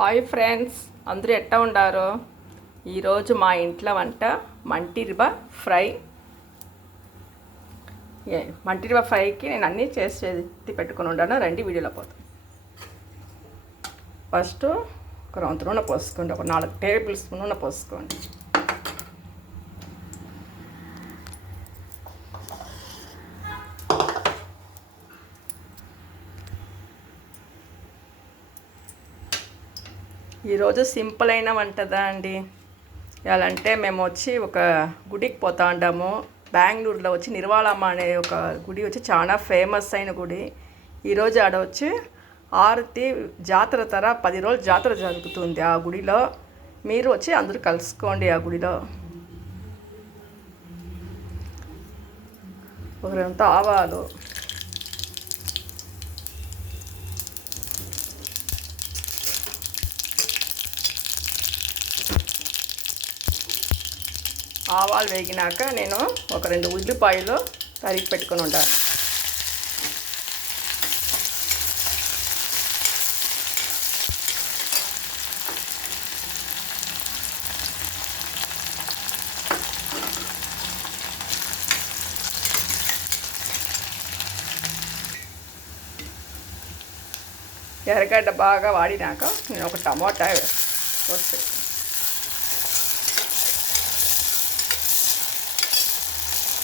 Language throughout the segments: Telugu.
హాయ్ ఫ్రెండ్స్, అందరూ ఎట్టా ఉండారు? ఈరోజు మా ఇంట్లో వంట మంటిర్బ ఫ్రై. మంటిర్బ ఫ్రైకి నేను అన్నీ చేసి పెట్టుకుని ఉండాను. రండి వీడియోలో పోతాం. ఫస్ట్ ఒక రౌంత నూనె పోసుకోండి, ఒక 4 టేబుల్ స్పూన్ నూనె పోసుకోండి. ఈరోజు సింపుల్ అయిన వంటదా అండి. ఎలా అంటే మేము వచ్చి ఒక గుడికి పోతా ఉంటాము. బెంగళూరులో వచ్చి నిర్వాళమ్మ అనే ఒక గుడి వచ్చి చాలా ఫేమస్ అయిన గుడి. ఈరోజు ఆడ వచ్చి ఆరతి జాతర 10 రోజులు జాతర జరుగుతుంది ఆ గుడిలో. మీరు వచ్చి అందరూ కలుసుకోండి ఆ గుడిలో. ఒకరంతా ఆవాలు, ఆవాలు వేగినాక నేను ఒక 2 ఉల్లిపాయలు తరిగి పెట్టుకొని ఉంటాను. ఎర్రగడ్డ బాగా వాడినాక నేను ఒక టమాటా కోసి పెట్టుకున్నాను.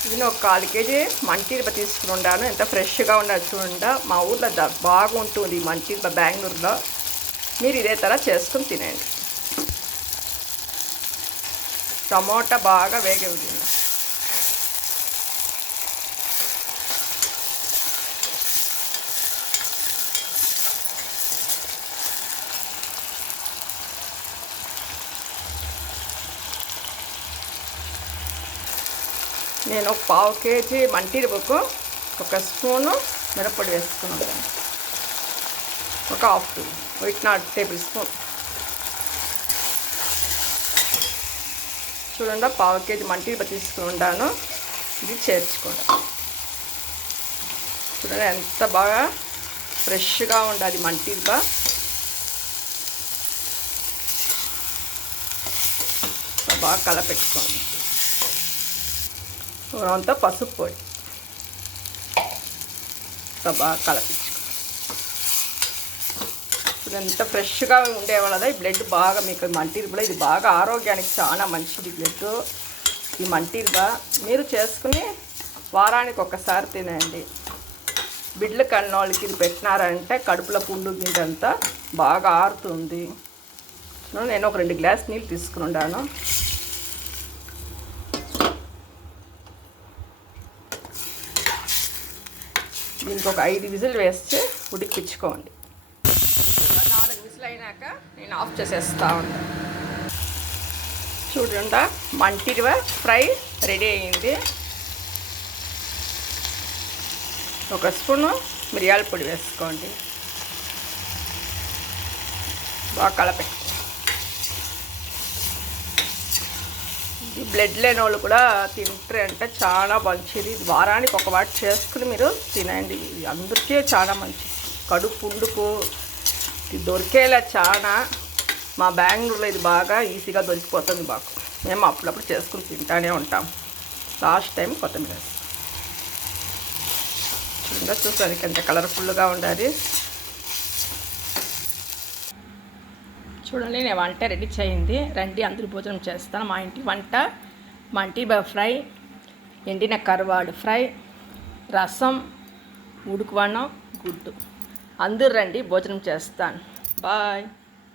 నేను ఒక 1/4 కేజీ మంటిర్బ తీసుకుని ఉన్నాను. ఎంత ఫ్రెష్గా ఉన్నది చూడండి. మా ఊర్లో బాగుంటుంది మంటిర్బ బెంగళూరులో. మీరు ఇదే తర చేసుకుని తినండి. టమోటా బాగా వేగవుతుంది. నేను ఒక 1/2 కేజీ మంటిర్బకు 1 స్పూను మిరప్పొడి వేసుకున్నాను. ఒక 1/2 టేబుల్ స్పూన్ చూడండి. 1/2 కేజీ మంటిర్బ తీసుకుని ఉంటాను. ఇది చేర్చుకోండి. చూడండి ఎంత బాగా ఫ్రెష్గా ఉండాలి మంటిర్బ. బాగా కలపెట్టుకోండి. అంతా పసుపు పొడి బాగా కలపించుకో. ఇప్పుడు ఎంత ఫ్రెష్గా ఉండేవాళ్ళదా ఈ బ్లడ్ బాగా మీకు మంటిర్బలో. ఇది బాగా ఆరోగ్యానికి చాలా మంచిది బ్లడ్. ఈ మంటిర్బ మీరు చేసుకుని వారానికి ఒకసారి తినండి. బిడ్డలు కన్నోళ్ళకి ఇది పెట్టినారంటే కడుపులో పుండు గింజంతా బాగా ఆరుతుంది. నేను ఒక 2 గ్లాస్ నీళ్ళు తీసుకుని ఉన్నాను. దీనికి ఒక 5 విజిల్ వేస్తే ఉడికించుకోండి. 4 విజిల్ అయినాక నేను ఆఫ్ చేసేస్తా ఉంటాను. చూడండి మంటిర్బ ఫ్రై రెడీ అయింది. 1 స్పూను మిరియాల పొడి వేసుకోండి. బాగా కలపెట్టుకోండి. ఇది బ్లడ్ లేని వాళ్ళు కూడా తింటారు అంటే చాలా మంచిది. ఇది వారానికి ఒక వాటి చేసుకుని మీరు తినండి. ఇది అందరికీ చాలా మంచిది. కడుపు పుండుకు ఇది దొరికేలా చాలా. మా బెంగళూరులో ఇది బాగా ఈజీగా దొరికిపోతుంది. మాకు మేము అప్పుడప్పుడు చేసుకుని తింటానే ఉంటాం. లాస్ట్ టైం కొత్తిమీర చూడండి. చూసానికి ఎంత కలర్ఫుల్గా ఉండాలి. చూడండి నేను వంట రెడీ చేయింది. రండి అందరూ భోజనం చేస్తాను. మా ఇంటి వంట మంటిర్బ ఫ్రై, ఎండిన కరువాడు ఫ్రై, రసం, ఉడుకువన్నం, గుడ్డు. అందరూ రండి భోజనం చేస్తాను. బాయ్.